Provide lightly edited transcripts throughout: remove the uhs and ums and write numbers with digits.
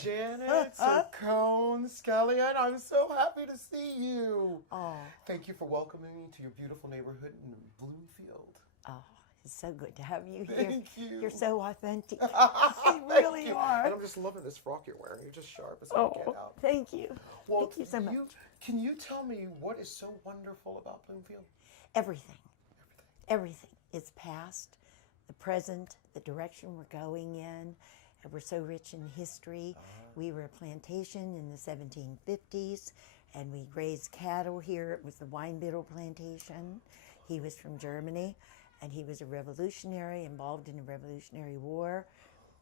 Janet, Cercone, Scullian, I'm so happy to see you. Oh, Thank you for welcoming me to your beautiful neighborhood in Bloomfield. oh, it's so good to have you here. Thank you. You're so authentic. You Thank really you. are. And I'm just loving this frock you're wearing. You're just sharp as all get out. Thank you. Well, Thank you so much. Can you tell me what is so wonderful about Bloomfield? Everything. Everything. It's past, the present, the direction we're going in. And we're so rich in history. We were a plantation in the 1750s, and we raised cattle here. It was the Weinbittel plantation. He was from Germany, and he was a revolutionary, involved in the Revolutionary War.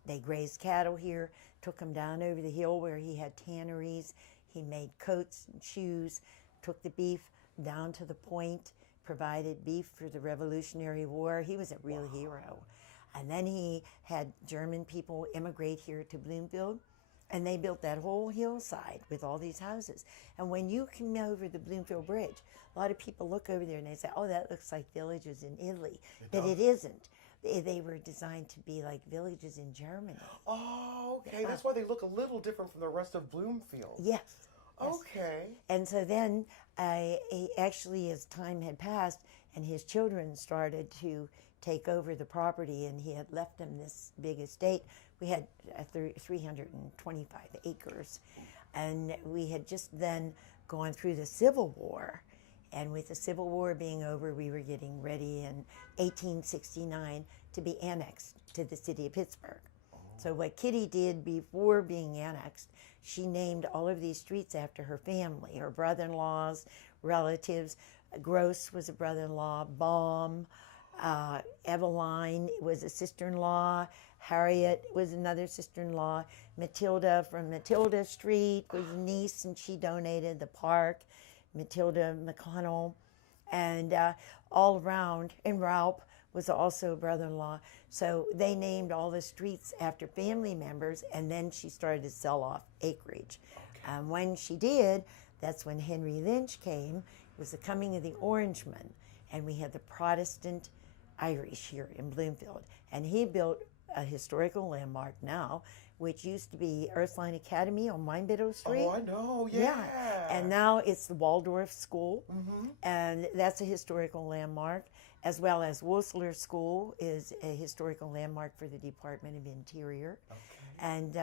They grazed cattle here, took him down over the hill where he had tanneries. He made coats and shoes, took the beef down to the point, provided beef for the Revolutionary War. He was a real hero. And then he had German people immigrate here to Bloomfield, and they built that whole hillside with all these houses. And when you come over the Bloomfield Bridge, a lot of people look over there and they say, oh, that looks like villages in Italy. But it isn't. They were designed to be like villages in Germany. Oh, okay. That's why they look a little different from the rest of Bloomfield. Yes. Okay. And so then, actually, as time had passed and his children started to take over the property, and he had left them this big estate, we had 325 acres. And we had just then gone through the Civil War. And with the Civil War being over, we were getting ready in 1869 to be annexed to the city of Pittsburgh. So what Kitty did before being annexed, she named all of these streets after her family, her brother-in-laws, relatives. Gross was a brother-in-law, Baum, Eveline was a sister-in-law, Harriet was another sister-in-law, Matilda from Matilda Street was a niece, and she donated the park, Matilda McConnell, and all around, and Ralph was also a brother-in-law. So they named all the streets after family members, and then she started to sell off acreage. When she did, that's when Henry Lynch came. It was the coming of the Orangemen, and we had the Protestant Irish here in Bloomfield. And he built a historical landmark now, which used to be Earthline Academy on Weinbittel Street. Oh, I know, yeah. And now it's the Waldorf School, and that's a historical landmark, as well as Whistler School is a historical landmark for the Department of Interior. And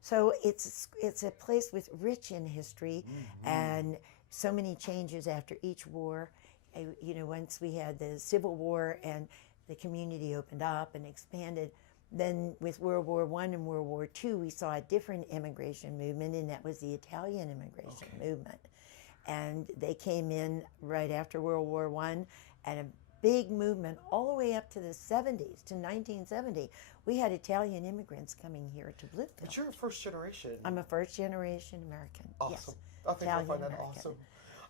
so it's a place with rich in history, and so many changes after each war. You know, once we had the Civil War and the community opened up and expanded, then with World War I and World War II, we saw a different immigration movement, and that was the Italian immigration movement. And they came in right after World War I, and a big movement all the way up to the 70s, to 1970. We had Italian immigrants coming here to Bloomfield. But you're a first generation. I'm a first generation American. Awesome. Yes. I think I find that Italian-American. awesome.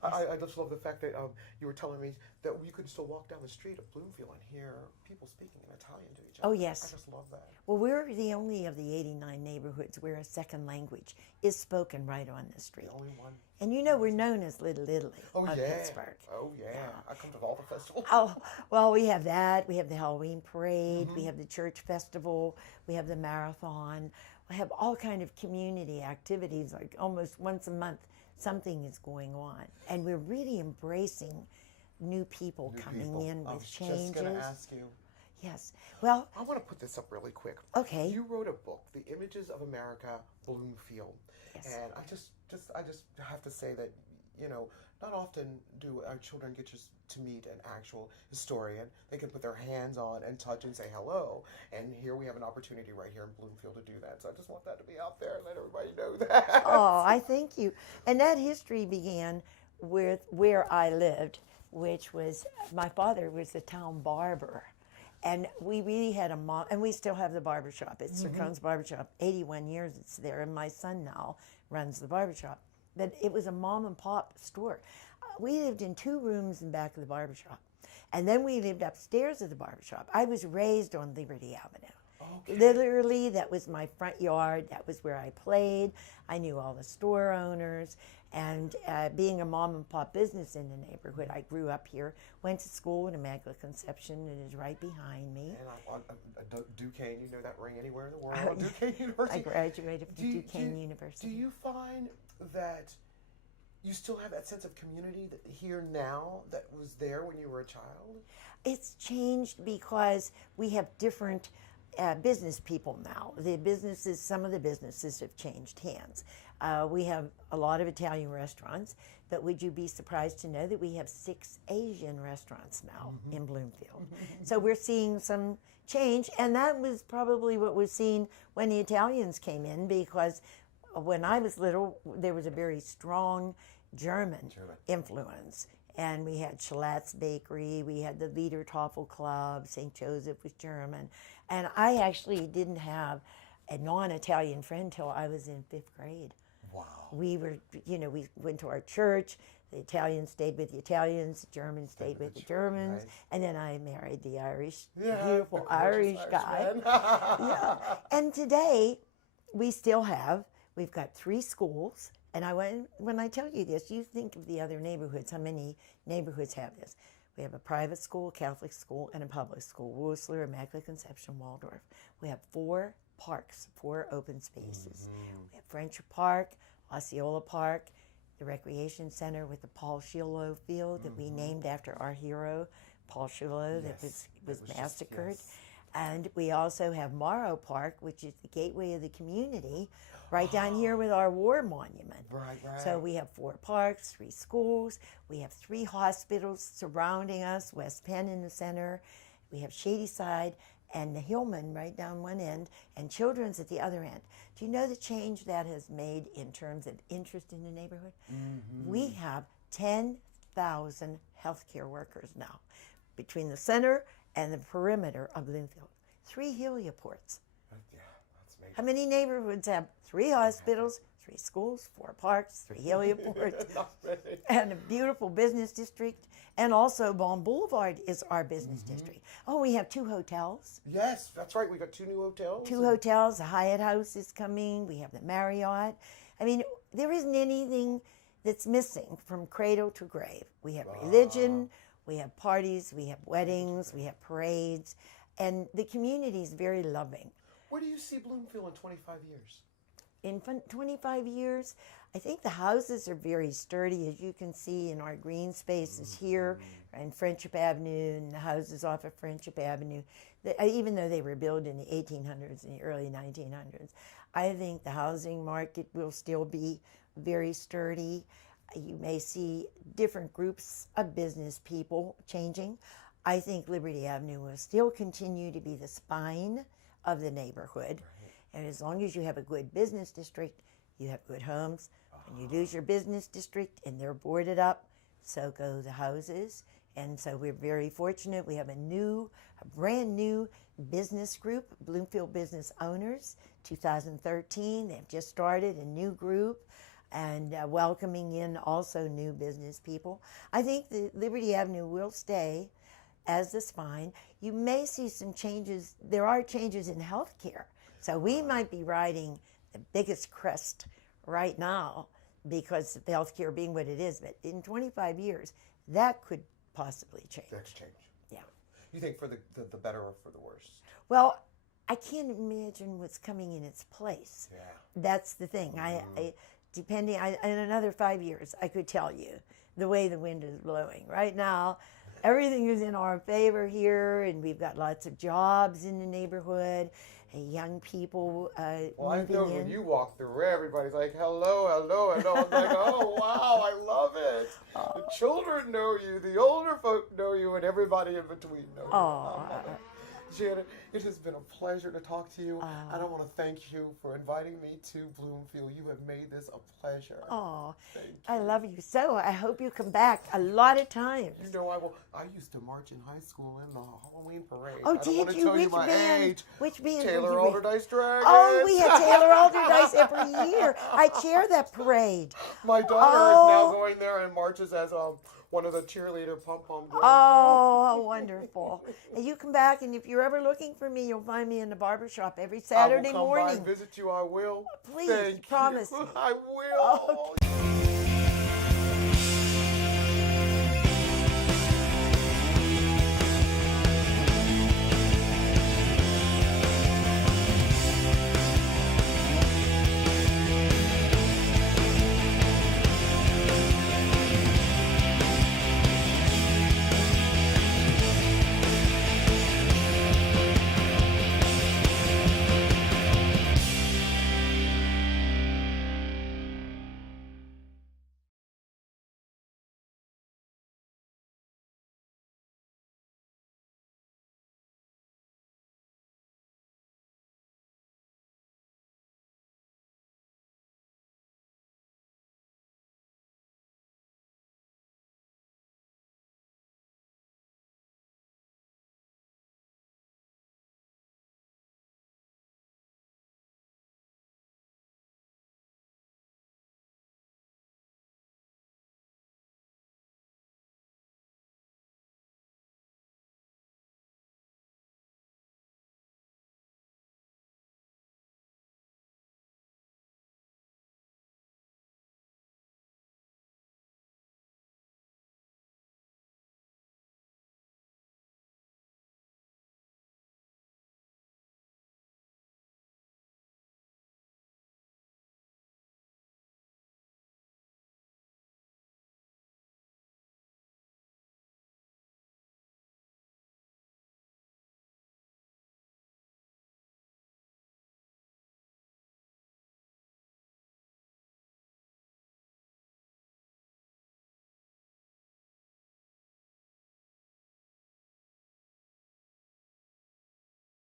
I just love the fact that you were telling me that you could still walk down the street of Bloomfield and hear people speaking in Italian to each other. Oh, yes. I just love that. Well, we're the only of the 89 neighborhoods where a second language is spoken right on the street. The only one. And you know, we're known as Little Italy Oh, of yeah. Pittsburgh. Oh, yeah. I come to all the festivals. Oh, well, we have that. We have the Halloween parade. We have the church festival. We have the marathon. We have all kind of community activities, like almost once a month something is going on. And we're really embracing new people coming in with changes. I was just going to ask you. Yes. Well, I want to put this up really quick. Okay. You wrote a book, The Images of America, Bloomfield. Yes. And I just have to say that, you know, not often do our children get to meet an actual historian. They can put their hands on and touch and say hello. And here we have an opportunity right here in Bloomfield to do that. So I just want that to be out there and let everybody know that. Oh, I thank you. And that history began with where I lived, which was, my father was the town barber. And we really had a mom, and we still have the barbershop. It's Cercone's Barbershop. 81 years it's there, and my son now runs the barbershop. But it was a mom and pop store. We lived in 2 rooms in back of the barbershop. And then we lived upstairs of the barbershop. I was raised on Liberty Avenue. Okay. Literally, that was my front yard. That was where I played. I knew all the store owners. And being a mom and pop business in the neighborhood, I grew up here, went to school at Immaculate Conception, and is right behind me. And Duquesne, you know that ring anywhere in the world. Duquesne University. I graduated from Duquesne University. Do you find that you still have that sense of community here now that was there when you were a child? It's changed because we have different business people now. Some of the businesses have changed hands. We have a lot of Italian restaurants, but would you be surprised to know that we have 6 Asian restaurants now in Bloomfield? So we're seeing some change, and that was probably what was seen when the Italians came in, because when I was little, there was a very strong German influence. And we had Schlatt's Bakery, we had the Liedertafel Club, St. Joseph was German. And I actually didn't have a non-Italian friend till I was in 5th grade. Wow. We went to our church, the Italians stayed with the Italians, the Germans stayed with the Germans, right. And then I married the beautiful the Irish guy. Yeah. And today, we've got 3 schools. And when I tell you this, you think of the other neighborhoods. How many neighborhoods have this? We have a private school, Catholic school, and a public school. Whistler, Immaculate Conception, Waldorf. We have 4 parks, 4 open spaces. We have Friendship Park, Osceola Park, the Recreation Center with the Paul Shiloh Field that we named after our hero, Paul Shiloh, that was massacred. And we also have Morrow Park, which is the gateway of the community, right down here with our war monument. Right. So we have 4 parks, 3 schools. We have 3 hospitals surrounding us, West Penn in the center. We have Shadyside and the Hillman right down one end, and Children's at the other end. Do you know the change that has made in terms of interest in the neighborhood? We have 10,000 healthcare workers now between the center and the perimeter of Bloomfield. 3 heliports. Yeah, that's amazing. How many neighborhoods have 3 hospitals, 3 schools, 4 parks, 3 heliports, and a beautiful business district? And also, Baum Boulevard is our business district. Oh, we have 2 hotels. Yes, that's right. We got 2 new hotels. 2 hotels. The Hyatt House is coming. We have the Marriott. I mean, there isn't anything that's missing from cradle to grave. We have religion. We have parties. We have weddings. We have parades. And the community is very loving. Where do you see Bloomfield in 25 years? In 25 years, I think the houses are very sturdy, as you can see in our green spaces here and Friendship Avenue and the houses off of Friendship Avenue. Even though they were built in the 1800s and the early 1900s, I think the housing market will still be very sturdy. You may see different groups of business people changing. I think Liberty Avenue will still continue to be the spine of the neighborhood. And as long as you have a good business district, you have good homes. When you lose your business district and they're boarded up, so go the houses. And so we're very fortunate. We have a brand new business group, Bloomfield Business Owners, 2013. They've just started a new group and welcoming in also new business people. I think the Liberty Avenue will stay as the spine. You may see some changes. There are changes in healthcare. So we might be riding the biggest crest right now because of healthcare being what it is. But in 25 years, that could possibly change. That's change. Yeah. You think for the better or for the worse? Well, I can't imagine what's coming in its place. Yeah. That's the thing. In another 5 years, I could tell you the way the wind is blowing. Right now, everything is in our favor here, and we've got lots of jobs in the neighborhood. Young people well, I know in. when you walk through, everybody's like, hello. I'm like, oh, wow, I love it. The children know you, the older folk know you, and everybody in between knows you. Janet, it has been a pleasure to talk to you, and I want to thank you for inviting me to Bloomfield. You have made this a pleasure. Oh, I love you so. I hope you come back a lot of times. You know I will. I used to march in high school in the Halloween parade. Oh, I don't want to tell you my age. Which band? Taylor Alderdice Dragons. Oh, we had Taylor Alderdice every year. I chair that parade. My daughter is now going there and marches as one of the cheerleader pom-pom girls. Oh, how wonderful. And you come back, and if you're ever looking for me, you'll find me in the barber shop every Saturday I will come morning. by and visit you. I will. Please, Thank promise you. me. I will. Okay.